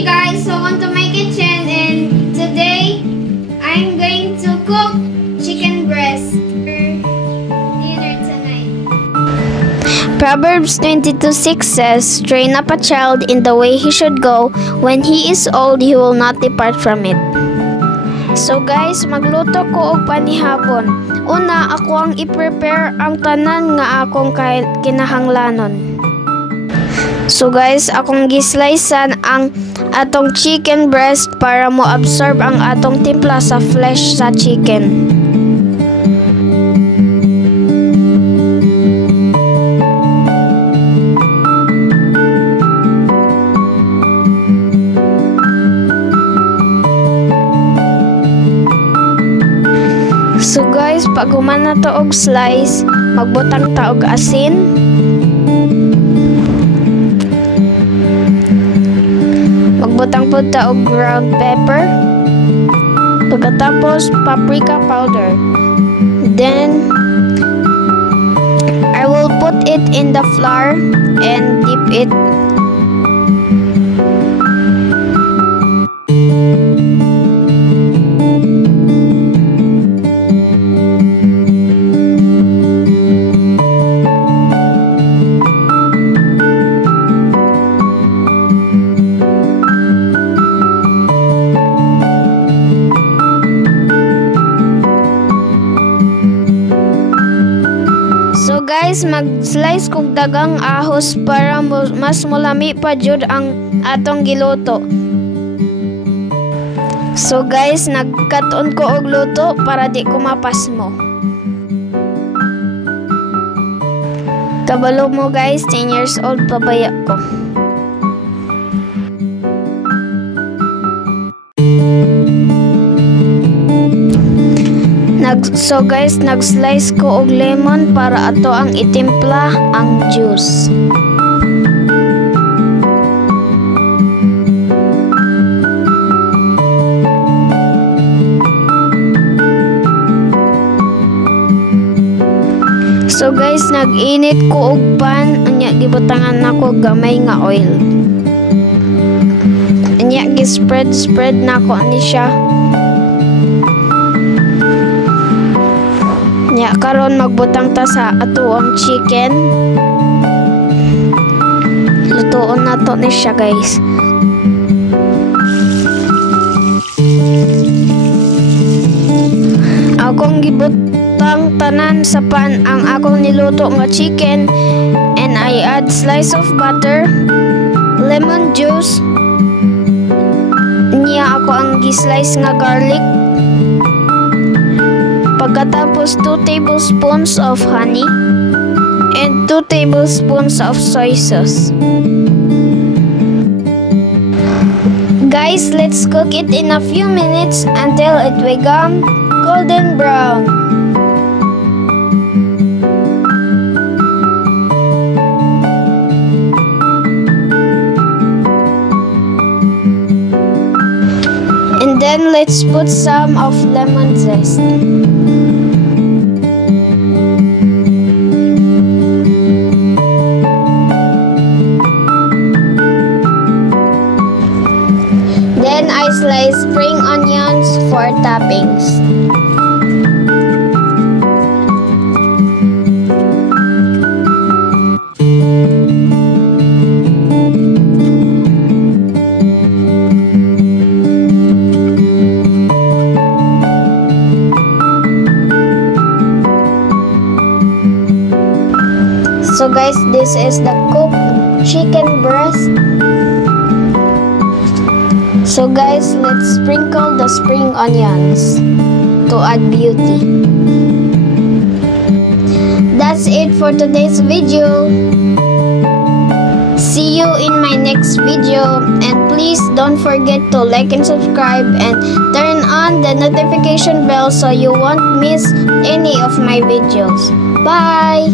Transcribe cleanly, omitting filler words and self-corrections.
Hey guys, so on to my kitchen, and today I'm going to cook chicken breast for dinner tonight. Proverbs 22:6 says, "Train up a child in the way he should go. When he is old, he will not depart from it." So guys, magluto ko og panihapon. Una, ako ang i-prepare ang tanan nga akong kinahanglanon. So guys, akong gislicean ang atong chicken breast para mo absorb ang atong timpla sa flesh sa chicken. So guys, pag human na to og slice, magbutang ta og asin. Magbutang po ta og ground pepper. Pagkatapos, paprika powder. Then, I will put it in the flour and dip it. So guys, mag-slice kog dagang ahos para mas mulami pa jud ang atong giluto. So guys, nagkaton ko og luto para di ko mapasmo. Kabalo mo guys, 10 years old pa baya ko. So guys, nag-slice ko og lemon para ato ang itimpla ang juice. So guys, nag-init ko og pan, anya gibutangan nako gamay nga oil. Anya gi-spread nako ni siya. Nya karon magbutang ta sa atuang chicken. Lutoon na to ni siya guys. Akong gibutang tanan sa pan ang akong niluto nga chicken, and I add slice of butter, lemon juice, niya ako ang gislice nga garlic. Pagkatapos 2 tablespoons of honey and 2 tablespoons of soy sauce. Guys, let's cook it in a few minutes until it become golden brown. And then let's put some of lemon zest. Then I slice spring onions for toppings. So guys, this is the cooked chicken breast. So guys, let's sprinkle the spring onions to add beauty. That's it for today's video. See you in my next video, and please don't forget to like and subscribe and turn on the notification bell so you won't miss any of my videos. Bye!